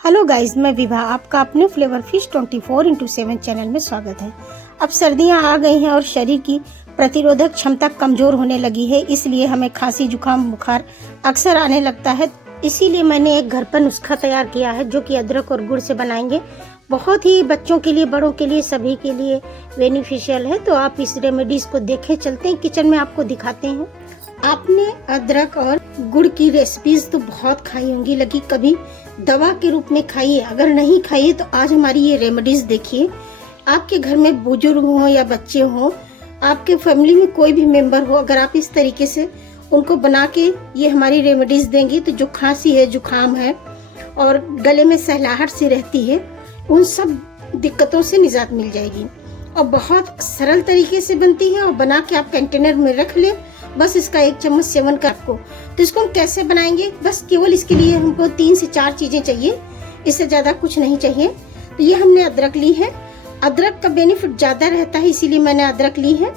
Hello guys, मैं विभा, आपका अपने फ्लेवर फिश 24x7 चैनल में स्वागत है। अब सर्दियां आ गई हैं और शरीर की प्रतिरोधक क्षमता कमजोर होने लगी है, इसलिए हमें खांसी जुकाम बुखार अक्सर आने लगता है। इसीलिए मैंने एक घर पर नुस्खा तैयार किया है जो कि अदरक और गुड़ से बनाएंगे। बहुत ही बच्चों के लिए, बड़ों के लिए, सभी के लिए बेनिफिशियल है। तो आप इस रेमेडीज को देखें। चलते हैं किचन में, आपको दिखाते हैं। आपने अदरक और गुड़ की रेसिपीज तो बहुत खाई होंगी, लेकिन कभी दवा के रूप में खाइए। अगर नहीं खाइए तो आज हमारी ये रेमेडीज देखिए। आपके घर में बुजुर्ग हो या बच्चे हो, आपके फैमिली में कोई भी मेंबर हो, अगर आप इस तरीके से उनको बना के ये हमारी रेमेडीज देंगी तो जो खांसी है, जुकाम है और गले में सहलाहट सी रहती है, उन सब दिक्कतों से निजात मिल जाएगी। और बहुत सरल तरीके से बनती है और बना के आप कंटेनर में रख ले। बस इसका 1 चम्मच सेवन कर आपको। तो इसको हम कैसे बनाएंगे, बस केवल इसके लिए हमको 3 से 4 चीजें चाहिए, इससे ज्यादा कुछ नहीं चाहिए। तो ये हमने अदरक ली है। अदरक का बेनिफिट ज्यादा रहता है, इसीलिए मैंने अदरक ली है।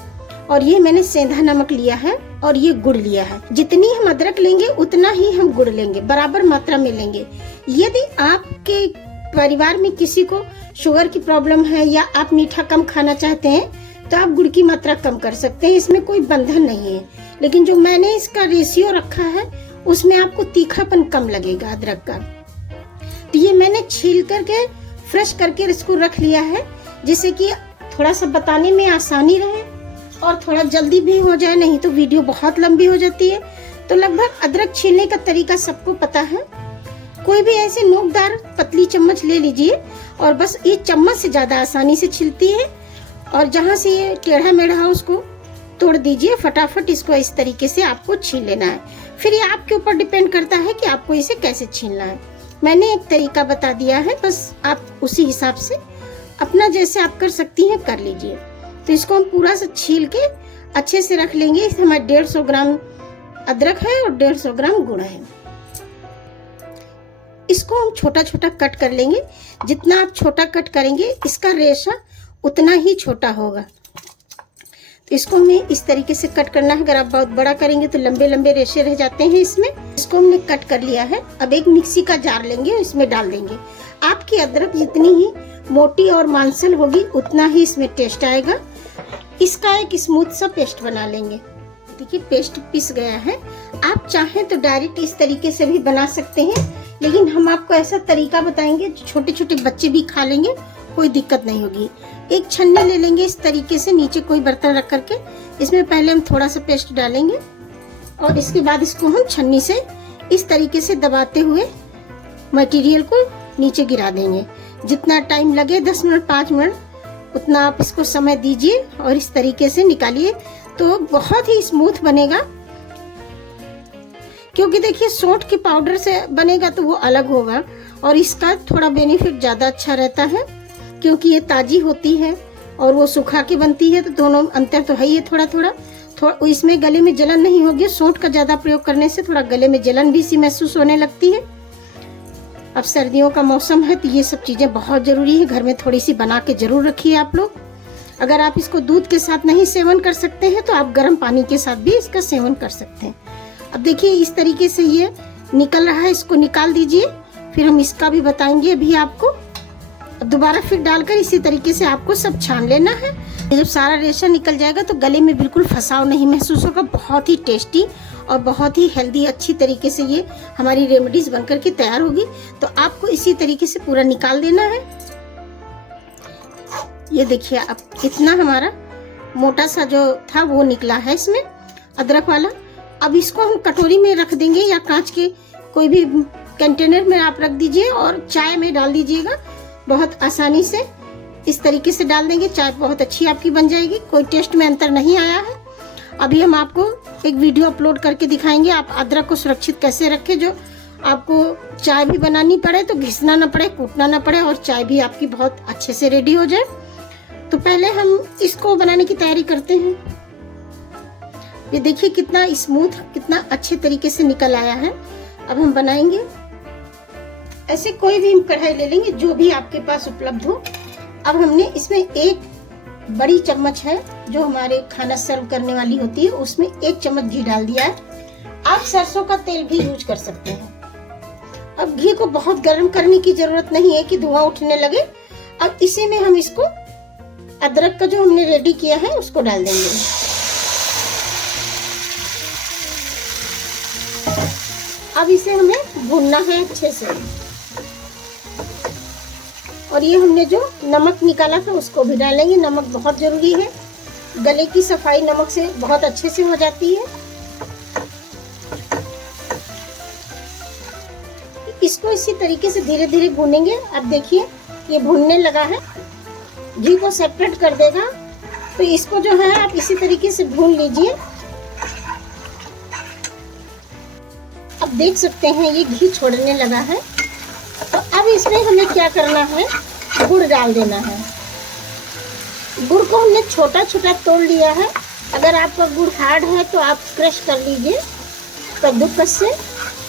और ये मैंने सेंधा नमक लिया है और ये गुड़ लिया है। जितनी हम अदरक लेंगे उतना ही हम गुड़ लेंगे, बराबर मात्रा में लेंगे। यदि आपके परिवार में किसी को शुगर की प्रॉब्लम है या आप मीठा कम खाना चाहते हैं तो आप गुड़ की मात्रा कम कर सकते हैं, इसमें कोई बंधन नहीं है। लेकिन जो मैंने इसका रेशियो रखा है उसमें आपको तीखापन कम लगेगा अदरक का। तो ये मैंने छील करके फ्रेश करके इसको रख लिया है, जिससे कि थोड़ा सा बताने में आसानी रहे और थोड़ा जल्दी भी हो जाए, नहीं तो वीडियो बहुत लंबी हो जाती है। तो लगभग अदरक छीलने का तरीका सबको पता है। कोई भी ऐसे नोकदार पतली चम्मच ले लीजिए और बस ये चम्मच से ज्यादा आसानी से छिलती है। और जहाँ से ये टेढ़ा मेढ़ा हो उसको तोड़ दीजिए। फटाफट इसको इस तरीके से आपको छील लेना है। फिर ये आपके ऊपर डिपेंड करता है कि आपको इसे कैसे छीलना है। मैंने एक तरीका बता दिया है, बस आप उसी हिसाब से अपना जैसे आप कर सकती हैं कर लीजिए। तो इसको हम पूरा से छील के अच्छे से रख लेंगे। इसमें हमारे 150 ग्राम अदरक है और 150 ग्राम गुड़ है। इसको हम छोटा छोटा कट कर लेंगे। जितना आप छोटा कट करेंगे इसका रेशा उतना ही छोटा होगा। तो इसको हमें इस तरीके से कट करना है। अगर आप बहुत बड़ा करेंगे तो लंबे लंबे रेशे रह जाते हैं इसमें। इसको हमने कट कर लिया है। अब एक मिक्सी का जार लेंगे, इसमें डाल देंगे। आपकी अदरक जितनी ही मोटी और मांसल होगी उतना ही इसमें टेस्ट आएगा। इसका एक स्मूथ सा पेस्ट बना लेंगे। देखिए पेस्ट पिस गया है। आप चाहें तो डायरेक्ट इस तरीके से भी बना सकते हैं, लेकिन हम आपको ऐसा तरीका बताएंगे जो छोटे छोटे बच्चे भी खा लेंगे, कोई दिक्कत नहीं होगी। एक छन्नी ले लेंगे इस तरीके से, नीचे कोई बर्तन रख करके इसमें पहले हम थोड़ा सा पेस्ट डालेंगे और इसके बाद इसको हम छन्नी से इस तरीके से दबाते हुए मटेरियल को नीचे गिरा देंगे। जितना टाइम लगे 10 मिनट 5 मिनट उतना आप इसको समय दीजिए और इस तरीके से निकालिए तो बहुत ही स्मूथ बनेगा। क्योंकि देखिए सौंठ के पाउडर से बनेगा तो वो अलग होगा और इसका थोड़ा बेनिफिट ज्यादा अच्छा रहता है, क्योंकि ये ताजी होती है और वो सुखा के बनती है। तो दोनों अंतर तो है ही है। थोड़ा थोड़ा इसमें गले में जलन नहीं होगी। सौंठ का ज्यादा प्रयोग करने से थोड़ा गले में जलन भी सी महसूस होने लगती है। अब सर्दियों का मौसम है तो ये सब चीजें बहुत जरूरी है। घर में थोड़ी सी बना के जरूर रखिए आप लोग। अगर आप इसको दूध के साथ नहीं सेवन कर सकते हैं तो आप गर्म पानी के साथ भी इसका सेवन कर सकते हैं। अब देखिए इस तरीके से ये निकल रहा है, इसको निकाल दीजिए। फिर हम इसका भी बताएंगे अभी आपको। अब दोबारा फिर डालकर इसी तरीके से आपको सब छान लेना है। जब सारा रेशा निकल जाएगा तो गले में बिल्कुल फंसाव नहीं महसूस होगा। बहुत ही टेस्टी और बहुत ही हेल्दी अच्छी तरीके से ये हमारी रेमेडीज बनकर के तैयार होगी। तो आपको इसी तरीके से पूरा निकाल देना है। ये देखिए अब इतना हमारा मोटा सा जो था वो निकला है इसमें अदरक वाला। अब इसको हम कटोरी में रख देंगे या कांच के कोई भी कंटेनर में आप रख दीजिए और चाय में डाल दीजिएगा। बहुत आसानी से इस तरीके से डाल देंगे, चाय बहुत अच्छी आपकी बन जाएगी। कोई टेस्ट में अंतर नहीं आया है। अभी हम आपको एक वीडियो अपलोड करके दिखाएंगे आप अदरक को सुरक्षित कैसे रखें, जो आपको चाय भी बनानी पड़े तो घिसना ना पड़े, कूटना ना पड़े और चाय भी आपकी बहुत अच्छे से रेडी हो जाए। तो पहले हम इसको बनाने की तैयारी करते हैं। ये देखिए कितना स्मूथ, कितना अच्छे तरीके से निकल आया है। अब हम बनाएंगे। ऐसे कोई भी कढ़ाई ले लेंगे जो भी आपके पास उपलब्ध हो। अब हमने इसमें एक बड़ी चम्मच है जो हमारे खाना सर्व करने वाली होती है, उसमें 1 चम्मच घी डाल दिया है। आप सरसों का तेल भी यूज कर सकते हैं। अब घी को बहुत गर्म करने की जरूरत नहीं है कि धुआं उठने लगे। अब इसी में हम इसको अदरक का जो हमने रेडी किया है उसको डाल देंगे। अब इसे हमें भूनना है अच्छे से। और ये हमने जो नमक निकाला था उसको भी डालेंगे। नमक बहुत जरूरी है, गले की सफाई नमक से बहुत अच्छे से हो जाती है। इसको इसी तरीके से धीरे धीरे भूनेंगे। अब देखिए ये भूनने लगा है, घी को सेपरेट कर देगा। तो इसको जो है आप इसी तरीके से भून लीजिए। अब देख सकते हैं ये घी छोड़ने लगा है। तो अब इसमें हमें क्या करना है, गुड़ डाल देना है। गुड़ को हमने छोटा छोटा तोड़ लिया है। अगर आपका गुड़ हार्ड है तो आप क्रश कर लीजिए कद्दूकस से,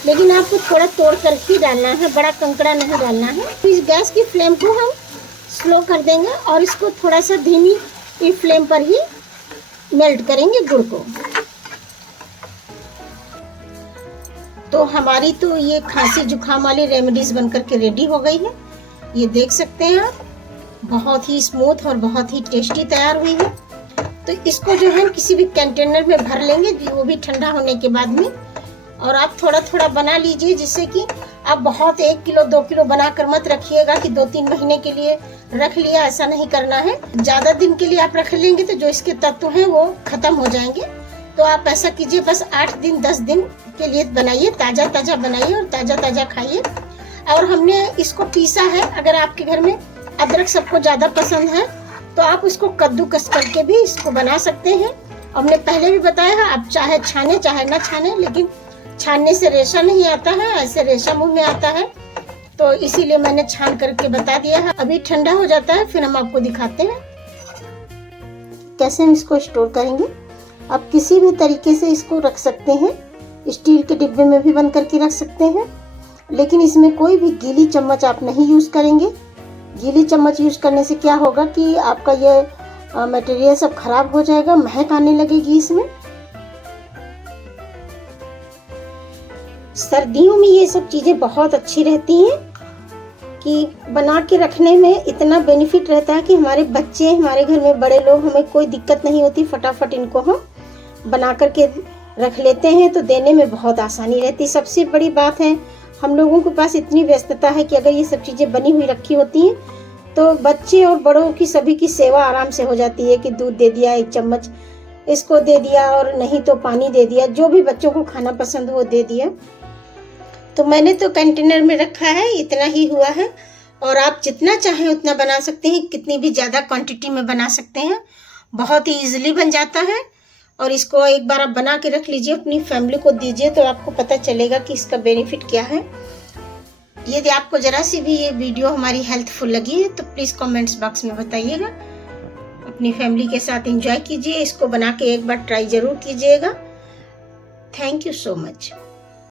लेकिन आपको थोड़ा तोड़ कर ही डालना है, बड़ा कंकड़ा नहीं डालना है। तो इस गैस की फ्लेम को हम स्लो कर देंगे और इसको थोड़ा सा धीमी फ्लेम पर ही मेल्ट करेंगे गुड़ को। तो हमारी तो ये खांसी जुकाम वाली रेमेडीज बनकर के रेडी हो गई है। ये देख सकते हैं आप, बहुत ही स्मूथ और बहुत ही टेस्टी तैयार हुई है। तो इसको जो है किसी भी कंटेनर में भर लेंगे, वो भी ठंडा होने के बाद में। और आप थोड़ा थोड़ा बना लीजिए, जिससे कि आप बहुत 1 किलो 2 किलो बनाकर मत रखिएगा कि 2-3 महीने के लिए रख लिया, ऐसा नहीं करना है। ज्यादा दिन के लिए आप रख लेंगे तो जो इसके तत्व हैं वो खत्म हो जाएंगे। तो आप ऐसा कीजिए, बस 8 दिन 10 दिन के लिए बनाइए, ताजा ताजा बनाइए और ताजा ताजा खाइए। और हमने इसको पीसा है। अगर आपके घर में अदरक सबको ज्यादा पसंद है तो आप उसको कद्दूकस करके भी इसको बना सकते हैं। हमने पहले भी बताया है, आप चाहे छाने चाहे ना छाने, लेकिन छानने से रेशा नहीं आता है, ऐसे रेशा मुंह में आता है। तो इसीलिए मैंने छान करके बता दिया है। अभी ठंडा हो जाता है, फिर हम आपको दिखाते हैं कैसे हम इसको स्टोर करेंगे। आप किसी भी तरीके से इसको रख सकते हैं, स्टील के डिब्बे में भी बंद करके रख सकते हैं, लेकिन इसमें कोई भी गीली चम्मच आप नहीं यूज करेंगे। गीली चम्मच यूज करने से क्या होगा कि आपका ये मटेरियल सब खराब हो जाएगा, महक आने लगेगी इसमें। सर्दियों में ये सब चीजें बहुत अच्छी रहती हैं कि बना के रखने में इतना बेनिफिट रहता है कि हमारे बच्चे, हमारे घर में बड़े लोग, हमें कोई दिक्कत नहीं होती। फटाफट इनको हम बना करके रख लेते हैं तो देने में बहुत आसानी रहती। सबसे बड़ी बात है, हम लोगों के पास इतनी व्यस्तता है कि अगर ये सब चीज़ें बनी हुई रखी होती हैं तो बच्चे और बड़ों की सभी की सेवा आराम से हो जाती है कि दूध दे दिया 1 चम्मच इसको दे दिया, और नहीं तो पानी दे दिया, जो भी बच्चों को खाना पसंद हो दे दिया। तो मैंने तो कंटेनर में रखा है, इतना ही हुआ है। और आप जितना चाहें उतना बना सकते हैं, कितनी भी ज़्यादा क्वांटिटी में बना सकते हैं, बहुत ही इजीली बन जाता है। और इसको एक बार आप बना के रख लीजिए, अपनी फैमिली को दीजिए तो आपको पता चलेगा कि इसका बेनिफिट क्या है। यदि आपको जरा सी भी ये वीडियो हमारी हेल्पफुल लगी है तो प्लीज़ कमेंट्स बॉक्स में बताइएगा। अपनी फैमिली के साथ एंजॉय कीजिए, इसको बना के एक बार ट्राई ज़रूर कीजिएगा। Thank you so much.